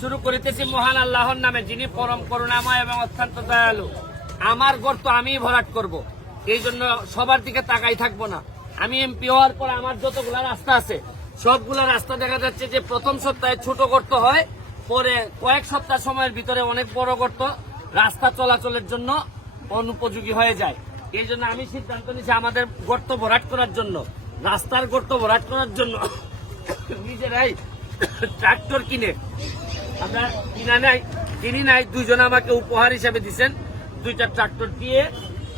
শুরু করিতেছি মহান আল্লাহর নামে, যিনি পরম করুণাময় এবং অত্যন্ত দয়ালু। আমার গর্ত আমিই ভরাট করব। এই জন্য সবার দিকে তাকাই থাকব না। আমি এমপি হওয়ার পর আমার যতগুলা রাস্তা আছে, সবগুলা রাস্তা দেখা যাচ্ছে যে প্রথম সপ্তাহে ছোট গর্ত হয়, পরে কয়েক সপ্তাহ সময়ের ভিতরে অনেক বড় গর্ত, রাস্তা চলাচলের জন্য অনুপযোগী হয়ে যায়। এই জন্য আমি সিদ্ধান্ত নিয়েছি আমাদের গর্ত ভরাট করার জন্য, রাস্তার গর্ত ভরাট করার জন্য নিজেরাই ট্রাক্টর কিনে আমরা কিনা নাই, কিনি নাই, দুইজন আমাকে উপহার হিসেবে দিচ্ছেন দুইটা ট্রাক্টর দিয়ে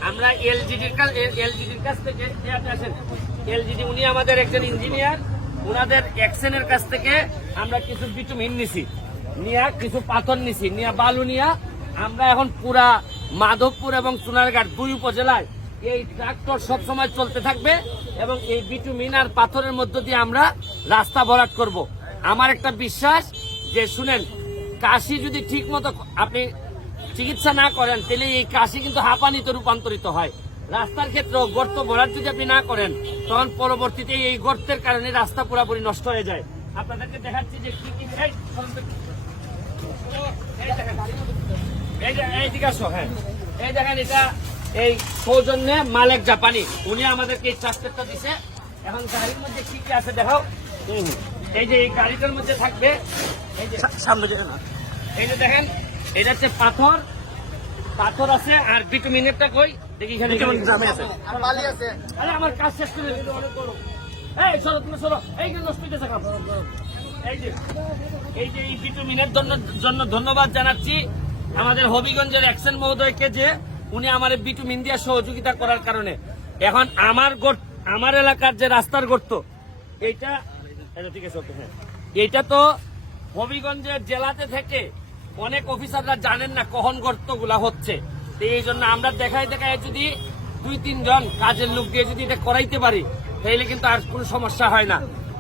আমরা এলজিডির কাছ এলজিডির কাছ থেকে এলজিডি উনি আমাদের একজন ইঞ্জিনিয়ার ওনাদের এক্সেনের কাছ থেকে আমরা কিছু বিটুমিন নিছি। নিয়া কিছু পাথর নিছি, নিয়া বালু নিয়া। আমরা এখন পুরা মাধবপুর এবং সোনারঘাট দুই উপজেলায় এই ট্রাক্টর সব সময় চলতে থাকবে এবং এই বিটুমিন আর পাথরের মধ্য দিয়ে আমরা রাস্তা ভরাট করব। আমার একটা বিশ্বাস যে শুনেন কাশি যদি ঠিক মতো আপনি চিকিৎসা না করেন তাহলে এই কাশি কিন্তু হাঁপানিতে রূপান্তরিত হয়। রাস্তার ক্ষেত্রেও গর্ত ভরাট যদি আপনি না করেন তখন পরবর্তীতে এই গর্তের কারণে রাস্তা পুরোপুরি নষ্ট হয়ে যায়। আপনাদেরকে দেখাচ্ছি যে কি কি এই, দেখেন। হ্যাঁ। এই দেখেন এটা এই সৌজন্যে মালেক জাপানি। উনি আমাদেরকে এই চার্জটা দিছে। এখন গাড়ির মধ্যে কি কি আছে দেখাও। এই যে এই গাড়িটার মধ্যে থাকবে সামনে যেতে না। এই যে দেখেন এটা হচ্ছে পাথর। পাথর আছে আর বিটুমিনেরটা কই? দেখি এখানে গ্রামে আছে। আরে আমার কাজ শেষ করে দিতে অনেক বড় এই সরো তুমি সরো এই যে নষ্ট হইতেছে কাজ। এই যে এই যে এই বিটুমিনের জন্য জন্য ধন্যবাদ জানাচ্ছি আমাদের হবিগঞ্জের অ্যাকশন মহোদয়কে যে উনি আমার এই বিটুমিন দিয়ে সহযোগিতা করার কারণে। এখন আমার গর্ত আমার এলাকার যে রাস্তার গর্ত এইটা এটা ঠিক আছে হ্যাঁ। এইটা তো হবিগঞ্জের জেলাতে থেকে অনেক অফিসাররা জানেন না কখন গর্তগুলা হচ্ছে। এই জন্য আমরা দেখাই দেখায় যদি দুই, তিনজন কাজের লোক দিয়ে যদি এটা করাইতে পারি তাহলে কিন্তু আর কোনো সমস্যা হয় না।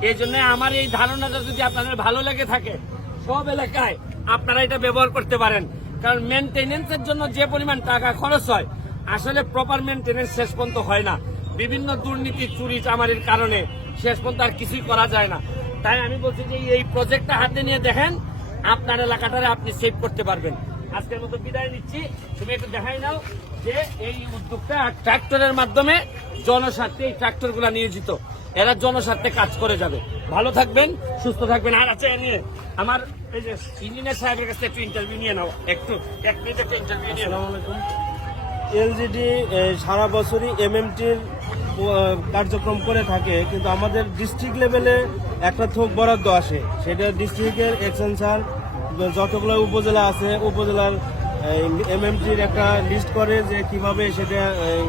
এই জন্য আমার এই ধারণাটা যদি আপনাদের ভালো লেগে থাকে, সব এলাকায় আপনারা এটা ব্যবহার করতে পারেন। কারণ মেনটেনেন্সের জন্য যে পরিমাণ টাকা খরচ হয়, আসলে প্রপার মেনটেনেন্স শেষ পর্যন্ত হয় না। বিভিন্ন দুর্নীতি চুরি চামারির কারণে শেষ পর্যন্ত আর কিছুই করা যায় না। তাই আমি বলছি যে এই প্রজেক্টটা হাতে নিয়ে দেখেন, আপনার এলাকাটারে আপনি সেভ করতে পারবেন। আজকের মতো বিদায় নিচ্ছি। তুমি একটু দেখাই নাও যে এই উদ্যোগটা ট্রাক্টরের মাধ্যমে জনস্বার্থে এই ট্রাক্টরগুলা নিয়োজিত। এরা জনস্বার্থে কাজ করে যাবে। ভালো থাকবেন, সুস্থ থাকবেন। আর আছে নিয়ে আমার এই যে ইঞ্জিনিয়ার সাহেবের কাছে একটু ইন্টারভিউ নিয়ে নাও। একটু, এক মিনিট একটা ইন্টারভিউ নিয়ে নাও। এলজিডি সারা বছরই এমএমটির কার্যক্রম করে থাকে কিন্তু আমাদের ডিস্ট্রিক্ট লেভেলে একটা থোক বরাদ্দ আসে। সেটা ডিস্ট্রিক্টের এক্সটেনশন যতগুলো উপজেলা আছে উপজেলার এম এমএমটির একটা লিস্ট করে যে কীভাবে সেটা এই,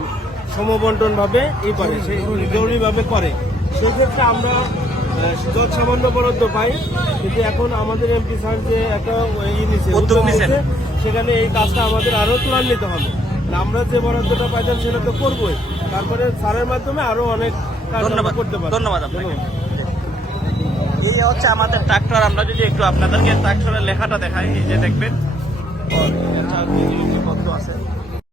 সমবন্টন ভাবে ই করে সেই জরুরিভাবে করে। সেক্ষেত্রে আমরা যত সামান্য বরাদ্দ পাই কিন্তু এখন আমাদের এমপি স্যার যে একটা ই উদ্যোগ সেখানে এই কাজটা আমাদের আরও ত্বরান্বিত হবে। আমরা যে বরাদ্দটা পাইতাম সেটা তো করবোই তারপরে সারের মাধ্যমে আরও অনেক ধন্যবাদ করতে পারব ধন্যবাদ আপনাকে এই হচ্ছে আমাদের ট্রাক্টর আমরা যদি একটু আপনাদেরকে ট্রাক্টরের লেখাটা দেখাই এই যে দেখবেন আছে